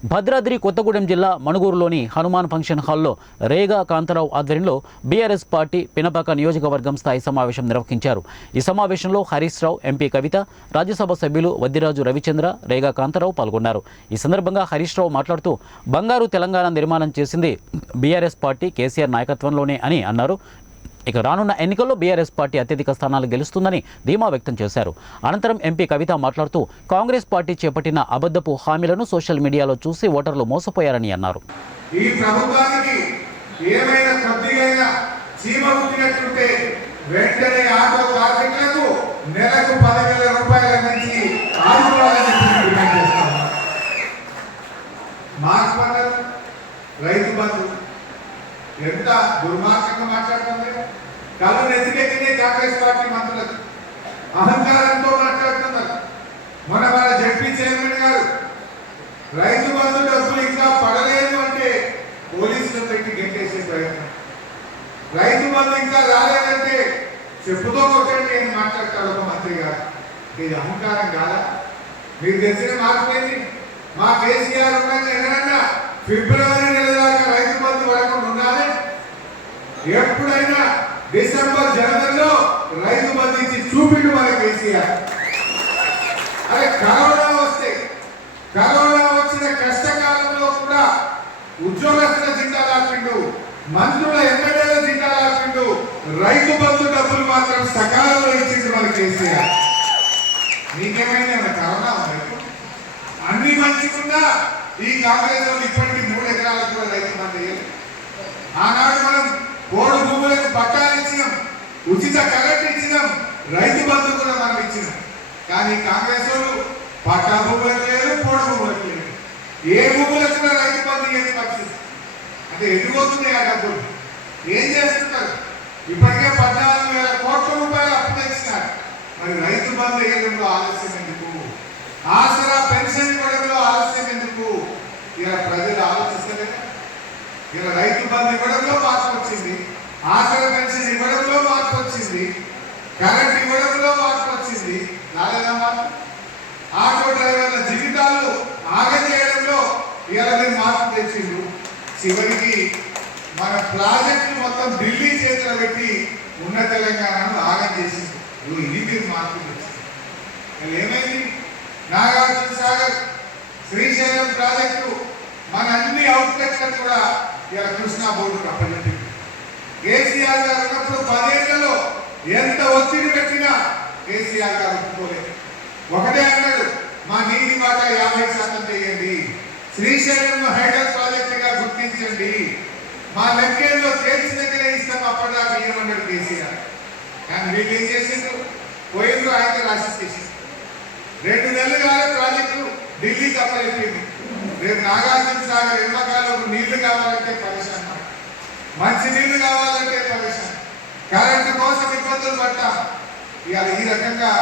భద్రాద్రి కొత్తగూడెం జిల్లా మణుగూరులోని హనుమాన్ ఫంక్షన్ హాల్లో రేగా కాంతారావు ఆధ్వర్యంలో బీఆర్ఎస్ పార్టీ పినపాక నియోజకవర్గం స్థాయి సమావేశం నిర్వహించారు। ఈ సమావేశంలో హరీష్ రావు, ఎంపీ కవిత, రాజ్యసభ సభ్యులు వద్దిరాజు రవిచంద్ర, రేగా కాంతారావు పాల్గొన్నారు। ఈ సందర్భంగా హరీష్ రావు మాట్లాడుతూ బంగారు తెలంగాణ నిర్మాణం చేసింది బీఆర్ఎస్ పార్టీ కేసీఆర్ నాయకత్వంలోనే అని అన్నారు। ఇక రానున్న ఎన్నికల్లో బీఆర్ఎస్ పార్టీ అత్యధిక స్థానాలు గెలుస్తుందని ధీమా వ్యక్తం చేశారు। అనంతరం ఎంపీ కవిత మాట్లాడుతూ కాంగ్రెస్ పార్టీ చేపట్టిన అబద్ధపు హామీలను సోషల్ మీడియాలో చూసి ఓటర్లు మోసపోయారని అన్నారు। ఈ ప్రభుత్వానికి ఏమైనా కొద్దిగా చీమ ఉట్టినట్టుంటే వెంటనే ఆటో కార్మికులకు నెలకు 10,000 రూపాయల నుంచి ఆదుకోవాలని డిమాండ్ చేస్తాం। మార్పన్నారు రైతు బంధు ఎంత దుర్మార్గంగా మాట్లాడుతుంది। కళ్ళు నెత్తికెక్కినే కాంగ్రెస్ పార్టీ మంత్రులకు అహంకారంతో మాట్లాడుతున్నారు। మన జడ్పీ చైర్మన్ గారు రైతు బంధు డబ్బులు ఇంకా పడలేదు అంటే పోలీసులు పెట్టి గెంటేసే ప్రయత్నం, రైతు బంధు ఇంకా రాలేదంటే చెప్పుతో కొట్టండి అని మాట్లాడతాడు ఒక మంత్రి గారు। ఇది అహంకారం కాదా? మీకు తెలిసిన మార్పు ఏంటి? మా కేసీఆర్ ఉండగా ఎన్నడన్నా ఫిబ్రవరి నెల దాకా రైతు బంధు పడకుండా ఉండాలి, ఎప్పుడైనా డిసెంబర్ జనవరిలో రైతు బంధు ఇచ్చి చూపిండు మన కేసీఆర్। అదే కరోనా వచ్చిన కష్టకాలంలో కూడా ఉద్యోగస్తుల జీతాలు ఆపిండు, మంత్రుల ఎమ్మెల్యేల జీతాలు ఆపిండు, రైతు బంధు డబ్బులు మాత్రం సకాలంలో ఇచ్చింది మన కేసీఆర్। నీకేమైంది అన్న కరోనా అన్ని మంచిగున్నా ఈ కాంగ్రెస్ వాళ్ళు ఇప్పటికీ 3 ఎకరాలకు కూడా రైతు బంధు వేయాలి। ఆనాడు మనం కోడు భూములకు పట్టాలు ఇచ్చినాం, ఉచిత కరెంట్ ఇచ్చినాం, రైతు బంధు కూడా మనం ఇచ్చినాం। కానీ కాంగ్రెస్ వాళ్ళు పట్టా భూములకు లేదు, కోడు భూములకు లేదు, ఏ భూములకు కూడా రైతు బంధు ఏది పరిస్థితి అంటే ఎదిగోతున్నాయి ఆ డబ్బులు। ఏం చేస్తున్నారు? ఇప్పటికే 14,000 కోట్ల రూపాయలు అప్పు తెచ్చినారు, మరి రైతు బంధు వేయడంలో ఆలస్యం ఎందుకు? ఆసరా పెన్షన్ ఇవ్వడంలో ఆలస్యం ఎందుకు? ఇలా ప్రజలు ఆలోచిస్తలేదా? ఇలా రైతు బంధు ఇవ్వడంలో మార్పు వచ్చింది, ఆసరా పెన్షన్ ఇవ్వడంలో మార్పు వచ్చింది, కరెంట్ ఇవ్వడంలో మార్పు వచ్చింది, రాలేదమ్మా? ఆటో డ్రైవర్ల జీవితాలు ఆగజేయడంలో ఇలా మార్పు తెచ్చిండు। చివరికి మన ప్రాజెక్టు మొత్తం ఢిల్లీ చేతులు పెట్టి ఉన్న తెలంగాణను ఆగం చేసింది। ఇది మీరు మార్పు తెచ్చింది। ఏమైంది? నాగార్జున సాగర్, శ్రీశైలం ప్రాజెక్టు మన అన్ని అవుట్లెట్లను కూడా ఇలా కృష్ణా బోర్డుకు అప్పచెప్పింది। కేసీఆర్ గారు ఉన్నప్పుడు 10 ఏళ్లలో ఎంత ఒత్తిడి పెట్టినా కేసీఆర్ గారు ఒప్పుకోలేదు। ఒకటే అన్నాడు, మా నీటి వాటా 50% చేయండి, శ్రీశైలంలో హైడల్ ప్రాజెక్టుగా గుర్తించండి, మా లెక్కల్లో తేల్చి దగ్గర ఇస్తాం, అప్పటిదాకా ఏమన్నాడు కేసీఆర్। కానీ వీళ్ళు ఏం చేసిండ్రు? పోయిండ్రు, ఆయన రాసి చేసిండ్రు। 2 నెలలు కాలే ప్రాజెక్టు ఢిల్లీకి అప్పచెప్పింది। రేపు నాగార్జున సాగర్ ఎమ్మకాలకు నీళ్లు కావాలంటే పరిశ్రమ, మంచి నీళ్లు కావాలంటే పరిశ్రమ, కరెంటు కోసం ఇబ్బందులు పడ్డాం। ఇవాళ ఈ రకంగా